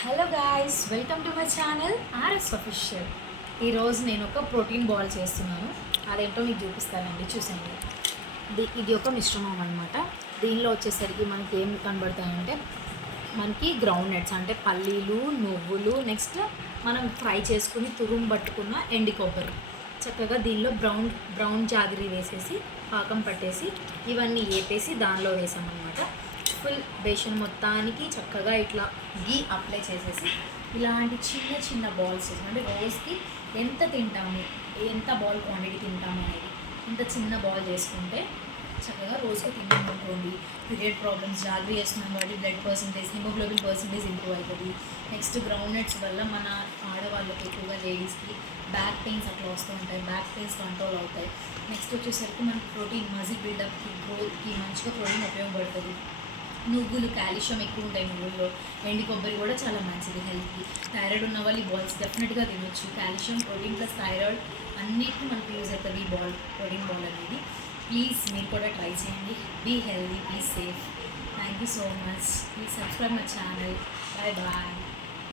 Hello guys, welcome to my channel RS official. ఈరోజు నేను ఒక ప్రోటీన్ బాల్ చేస్తున్నాను. అదేంటో మీకు చూపిస్తానండి, చూసండి. ఇది ఒక మిశ్రమం అనమాట. దీనిలో వచ్చేసరికి మనకి ఏం కనబడతాయంటే మనకి గ్రౌండ్ నట్స్ అంటే పల్లీలు, నువ్వులు, నెక్స్ట్ మనం ఫ్రై చేసుకుని తురుము పట్టుకున్న ఎండి కొబ్బరి, చక్కగా దీనిలో బ్రౌన్ జాగిరి వేసేసి పాకం పట్టేసి ఇవన్నీ వేపేసి దానిలో వేసామన్నమాట. ఫుల్ బేషన్ మొత్తానికి చక్కగా ఇట్లా గీ అప్లై చేసేసి ఇలాంటి చిన్న చిన్న బాల్స్ అంటే రోజుకి ఎంత తింటాము, ఎంత బాల్ క్వాంటిటీ తింటాము అనేది ఇంత చిన్న బాల్ చేసుకుంటే చక్కగా రోజుకి తిన్నాము అనుకోండి. పీరియడ్ ప్రాబ్లమ్స్ జాగ్రీ చేస్తున్నాం కాబట్టి blood percentage, haemoglobin percentage improve అవుతుంది. నెక్స్ట్ గ్రౌండ్ నట్స్ వల్ల మన ఆడవాళ్ళకి ఎక్కువగా లేడీస్కి బ్యాక్ పెయిన్స్ అట్లా వస్తూ ఉంటాయి, బ్యాక్ పెయిన్స్ కంట్రోల్ అవుతాయి. నెక్స్ట్ వచ్చేసరికి మనకి ప్రోటీన్ మజిల్ బిల్డప్కి, గ్రోత్కి మంచిగా ప్రోటీన్ ఉపయోగపడుతుంది. నువ్వులు కాల్షియం ఎక్కువ ఉంటాయి నువ్వుల్లో. ఎండి కొబ్బరి కూడా చాలా మంచిది హెల్త్కి. థైరాయిడ్ ఉన్న వాళ్ళు ఈ బాల్స్ డెఫినెట్గా తినొచ్చు. కాల్షియం, ప్రోటీన్ ప్లస్ థైరాయిడ్ అన్నిటికీ మనకు యూజ్ అవుతుంది ఈ ప్రోటీన్ బాల్ అనేది. ప్లీజ్ మీరు కూడా ట్రై చేయండి. Be healthy, be safe. Thank you so much. Please subscribe my channel. Bye bye.